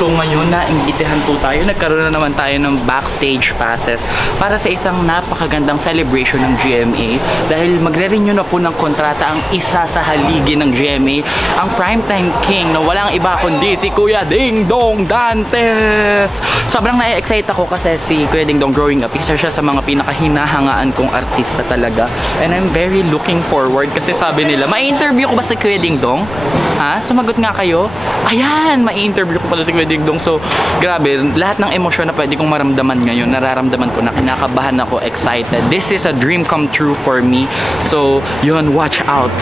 So ngayon, naimbitahan po tayo. Nagkaroon na naman tayo ng backstage passes para sa isang napakagandang celebration ng GMA. Dahil magre-renew na po ng kontrata ang isa sa haligi ng GMA, ang primetime king na walang iba kundi si Kuya Ding Dong Dantes. Sobrang na-excite ako kasi si Kuya Ding Dong growing up, isa siya sa mga pinakahinahangaan kong artista talaga. And I'm very looking forward kasi sabi nila, mai-interview ko ba si Kuya Ding Dong? Ha? Sumagot nga kayo? Ayan, mai-interview ko pala si Kuya Ding Dong. So, grabe, lahat ng emosyon na pwede kong maramdaman ngayon, nararamdaman ko na, kinakabahan ako, excited. This is a dream come true for me. So, yun, watch out.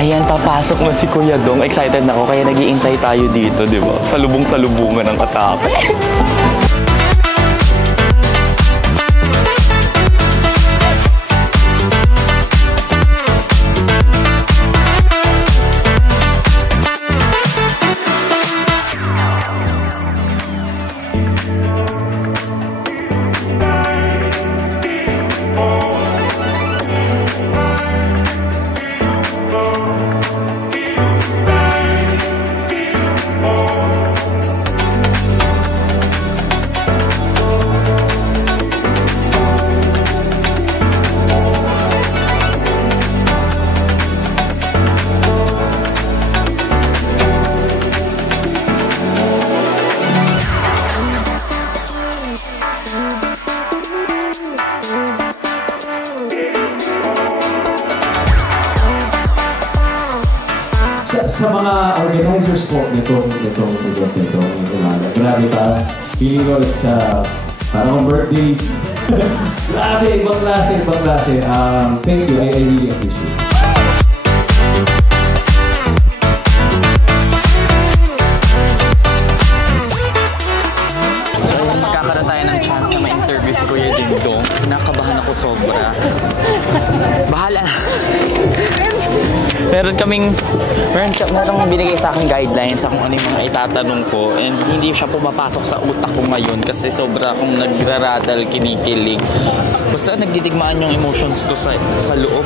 Ayan, papasok na si Kuya Dong. Excited na ako, kaya nag-iintay tayo dito, di ba? Salubong-salubungan ng atake. Sa mga organizers po nitong event nito, grabe pa. Feeling ko it's parang birthday. Grabe, ibang klase. Thank you, I really appreciate it. So, magkakaroon tayo ng chance na ma-interview si Kuya Ding Dong. Nakabahan ako sobra. Bahala na. Meron binigay sa akin guidelines sa kung ano yung mga itatanong ko, and hindi siya pumapasok sa utak ko ngayon kasi sobra akong nagrarattle, kinikilig. Basta nagdidigmaan yung emotions ko sa loob.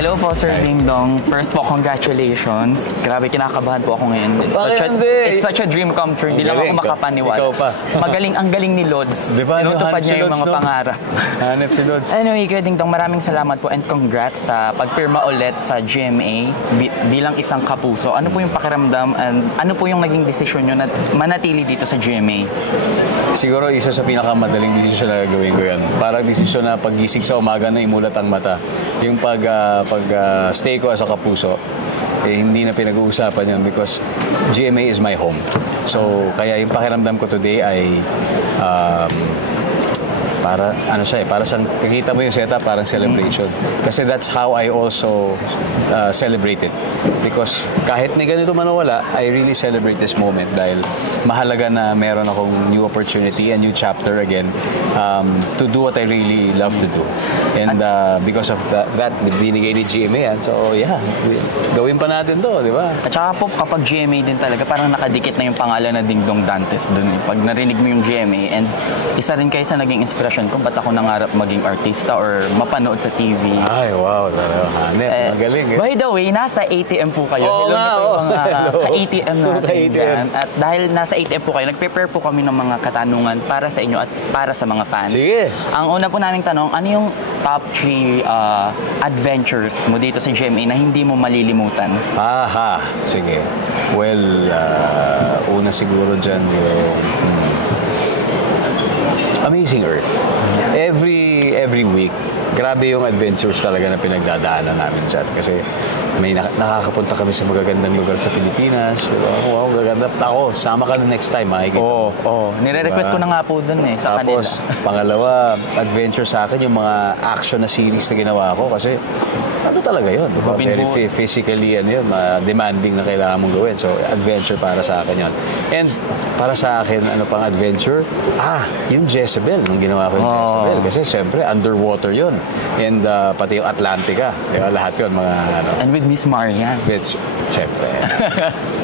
Hello po, Sir Ding Dong. First po, congratulations. Grabe, kinakabahan po ako ngayon. It's such a dream come true. Hindi lang ako makapaniwala. Ikaw pa. Ang galing ni Lods. Diba? Tinutupad niya yung mga pangarap. Hanap si Lods. Anyway, Kuya Ding Dong, maraming salamat po and congrats sa pagpirma ulit sa GMA bilang isang kapuso. Ano po yung pakiramdam and ano po yung naging desisyon nyo na manatili dito sa GMA? Siguro isa sa pinakamadaling desisyon na gagawin ko yan. Parang desisyon na paggising sa umaga na imulat ang mata. Yung stay ko as a kapuso, hindi na pinag-uusapan yan because GMA is my home. So, kaya yung pakiramdam ko today ay para siyang nakita mo yung setup, parang celebration. Kasi that's how I also celebrate it. Because kahit may ganito man o wala, I really celebrate this moment dahil mahalaga na meron akong new opportunity, a new chapter again to do what I really love to do. And because of that, binigay ni GMA yan. So yeah, gawin pa natin to, di ba? At saka po, kapag GMA din talaga, parang nakadikit na yung pangalan na Ding Dong Dantes dun. Pag narinig mo yung GMA, and isa rin kayo sa naging inspirasyon kung ba't ako nangarap maging artista or mapanood sa TV. Ay, wow. Magaling. By the way, nasa ATM po kayo. Oo nga, ka-ATM natin dyan. At dahil nasa ATM po kayo, nag-prepare po kami ng mga katanungan para sa inyo at para sa mga fans. Sige. Ang una po naming tanong, ano yung top 3 adventures mo dito sa GMA na hindi mo malilimutan? Sige. Well, una siguro dyan yung Amazing Earth. Every week, grabe yung adventures talaga na pinagdadaanan namin dyan. Kasi may nakakapunta kami sa magagandang lugar sa Pilipinas. Diba? Wow, gaganda. Ako, sama ka na next time, makikita mo. Oo. Nire-request ko na nga po dun sa kanila. Tapos, pangalawa, adventure sa akin yung mga action na series na ginawa ko. Kasi, ano talaga yun? Diba? Very physically, demanding na kailangan mong gawin. So, adventure para sa akin yun. And, para sa akin, ano pang adventure? Yung Jezebel. Nung ginawa ko yung Jezebel. Kasi, syempre, underwater yun. And, pati yung Atlantica. Diba? Lahat yun, mga ano. And with Miss Marian. Syempre.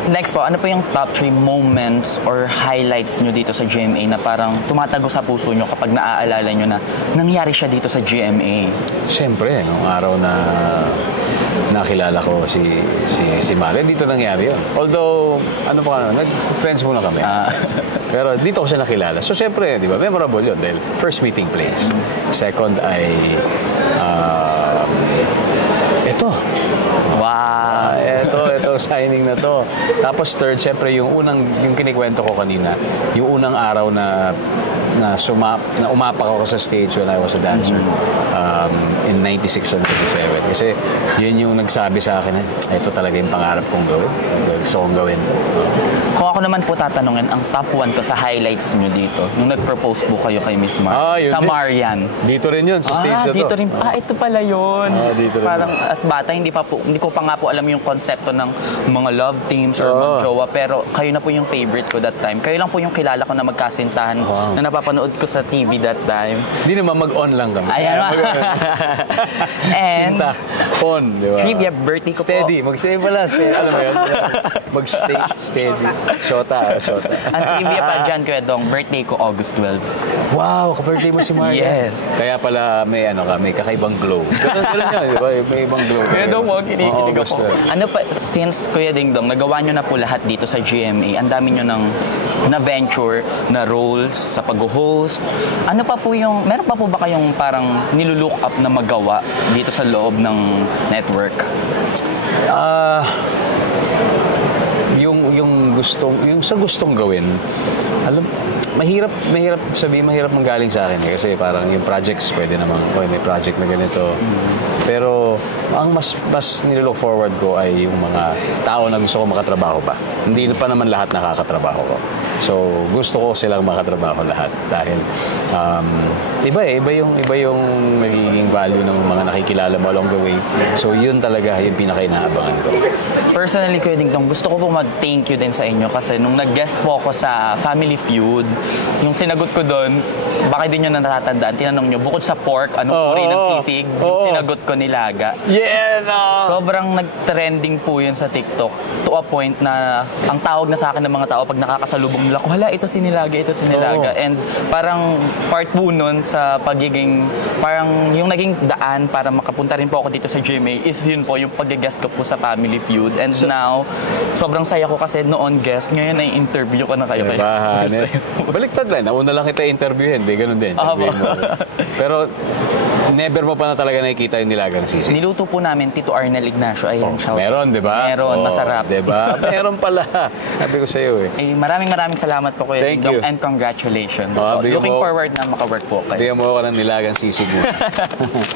Next po, ano po yung top 3 moments or highlights nyo dito sa GMA na parang tumatago sa puso nyo kapag naaalala nyo na nangyari siya dito sa GMA? Siyempre, nung araw na nakilala ko si Marian, dito nangyari yun. Although, nag-friends muna kami. Pero dito ko siya nakilala. So, siyempre, di ba, memorable yun dahil first meeting place. Second ay, ito. Wow! Ito, signing na to. Tapos third, syempre, yung kinikwento ko kanina, yung unang araw na umapak ako sa stage when I was a dancer in 96 or 97. Kasi yun yung nagsabi sa akin ito talaga yung pangarap kong gawin. Gusto kong gawin to. Kung ako naman po tatanungin, ang top 1 ko sa highlights nyo dito, nung nag-propose po kayo kay Miss Mar, sa Marian. Dito rin yun, sa stage na to. Dito rin. Ito pala yun. Dito rin. Parang as bata, hindi ko pa nga po alam yung konsepto ng mga love teams or mag-jowa, pero kayo na po yung favorite ko that time. Kayo lang po yung kilala ko na magkasintahan na napapanood ko sa TV that time. Hindi naman mag-on lang kami. Ayan. And Sinta. On, di ba? trivia, birthday ko steady. po. Mag-stay pala. Ano ba yun? Mag-stay steady. Shota. Ang trivia pa dyan, Kuya Dong, birthday ko August 12. Wow, ka-birthday mo si Marian. Yes. Kaya pala may kakaibang glow. Ganun yan, di ba? May ibang glow. Kuya Dong, kinikilig August ako. 12. Ano pa, since Kuya Ding Dong, nagawa nyo na po lahat dito sa GMA, ang dami nyo na venture, na roles sa pag-host. Ano pa po meron pa po ba kayong parang nilulook up na magawa dito sa loob ng network? Yung sa gustong gawin, mahirap sabihin, mahirap manggaling sa akin kasi parang yung projects pwede namang, may project na ganito. Pero ang mas nilook forward ko ay yung mga tao na gusto ko makatrabaho pa. Hindi pa naman lahat nakakatrabaho ko. So gusto ko silang makatrabaho lahat dahil iba yung nagiging value ng mga nakikilala mo along the way. So yun talaga yung pinaka-inaabangan ko. Personally, Kuya Ding Dong, gusto ko po mag-thank you din sa inyo kasi nung nag-guest po ako sa Family Feud, yung sinagot ko doon, baka din nyo na natatandaan, tinanong nyo, bukod sa pork, anong uri ng sisig? Yung sinagot ko nilaga. Yeah, no! Sobrang nag-trending po yun sa TikTok to a point na ang tawag na sa akin ng mga tao pag nakakasalubong nila, hala, ito si nilaga. And parang part po nun sa pagiging, parang yung naging daan para makapunta rin po ako dito sa GMA is yun po, yung pag-guest ko po sa Family Feud. And now, sobrang saya ko kasi noon guest, ngayon ay interview ko na kayo. Baliktad lang, nauna lang kita interviewin, ganun din. Pero never mo pa na talaga nakikita yung nilagang sisig. Niluto po namin Tito Arnel Ignacio. Ayan, meron, di ba? Meron, masarap. Di ba? Meron pala. Sabi ko sa'yo maraming salamat po Kuya Ding Dong and congratulations. Looking forward na maka-work po kayo. Bigyan mo ako ng nilagang sisig mo.